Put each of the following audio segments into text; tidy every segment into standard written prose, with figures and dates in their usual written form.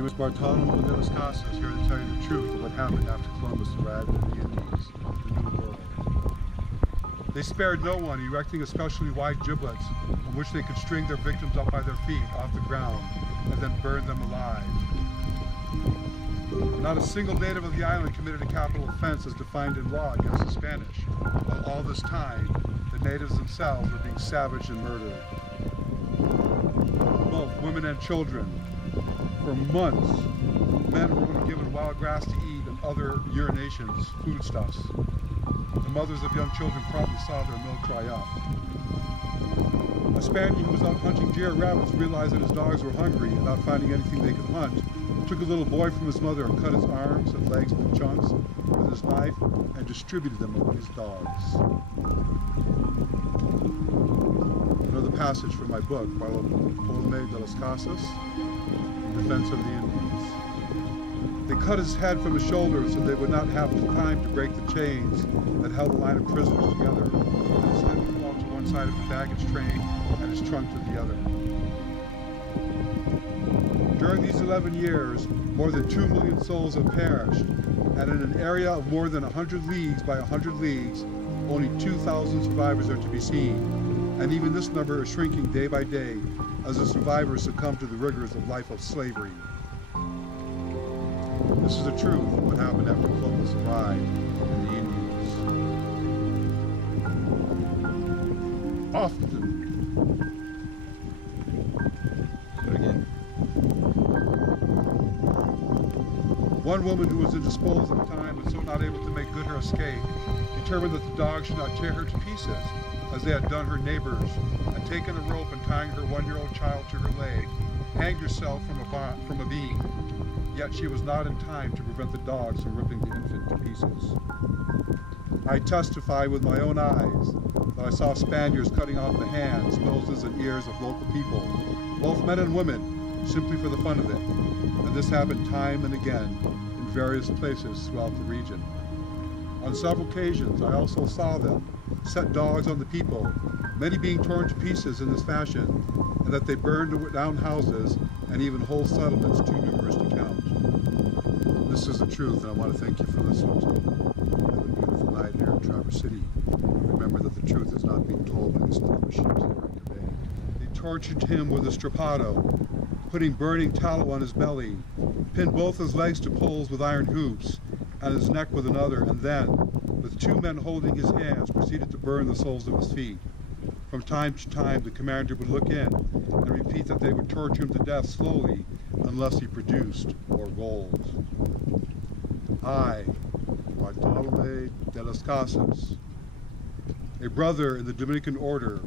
name is Bartolome de las Casas, here to tell you the truth of what happened after Columbus arrived in the Indies, the New World. They spared no one, erecting especially wide giblets on which they could string their victims up by their feet off the ground and then burn them alive. Not a single native of the island committed a capital offense as defined in law against the Spanish, while all this time the natives themselves were being savaged and murdered. Both women and children. For months, men were only given wild grass to eat and other urinations, foodstuffs. The mothers of young children promptly saw their milk dry up. A Spaniard who was out hunting deer or rabbits realized that his dogs were hungry and not finding anything they could hunt, took a little boy from his mother and cut his arms and legs into chunks with his knife and distributed them among his dogs. Another passage from my book, Bartolome de las Casas, Defense of the Indies. They cut his head from his shoulders so they would not have time to break the chains that held the line of prisoners together, and his head would fall to one side of the baggage train and his trunk to the other. During these 11 years, more than 2 million souls have perished, and in an area of more than 100 leagues by 100 leagues, only 2,000 survivors are to be seen, and even this number is shrinking day by day as the survivors succumb to the rigors of life of slavery. This is the truth of what happened after Columbus arrived in the Indies. Often. Do it again. One woman who was indisposed at the time and so not able to make good her escape, determined that the dogs should not tear her to pieces, as they had done her neighbors, and taking a rope and tying her 1-year-old child to her leg, hanged herself from a beam. Yet she was not in time to prevent the dogs from ripping the infant to pieces. I testify with my own eyes that I saw Spaniards cutting off the hands, noses, and ears of local people, both men and women, simply for the fun of it. And this happened time and again in various places throughout the region. On several occasions, I also saw them set dogs on the people, many being torn to pieces in this fashion, and that they burned down houses and even whole settlements too numerous to count. This is the truth, and I want to thank you for listening to me. Have a beautiful night here in Traverse City. Remember that the truth is not being told by these Columbus ships here in your bay. They tortured him with a strappado, putting burning tallow on his belly, pinned both his legs to poles with iron hoops, and his neck with another, and then, with 2 men holding his hands, proceeded to burn the soles of his feet. From time to time, the commander would look in and repeat that they would torture him to death slowly unless he produced more gold. I, Bartolome de las Casas, a brother in the Dominican order,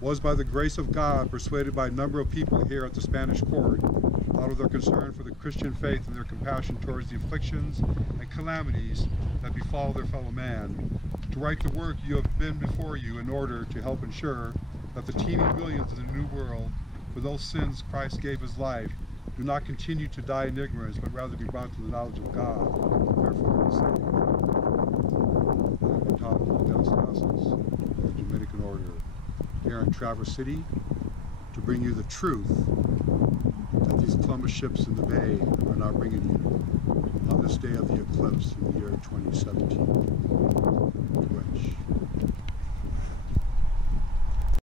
was by the grace of God persuaded by a number of people here at the Spanish court, out of their concern for the Christian faith and their compassion towards the afflictions and calamities that befall their fellow man, to write the work you have been before you in order to help ensure that the teeming millions of the New World, for those sins Christ gave his life, do not continue to die in ignorance, but rather be brought to the knowledge of God, therefore be saved. I'm Bartolome de las Casas, of the Dominican Order, here in Traverse City, to bring you the truth that these Columbus ships in the bay are now bringing you on this day of the eclipse in the year 2017.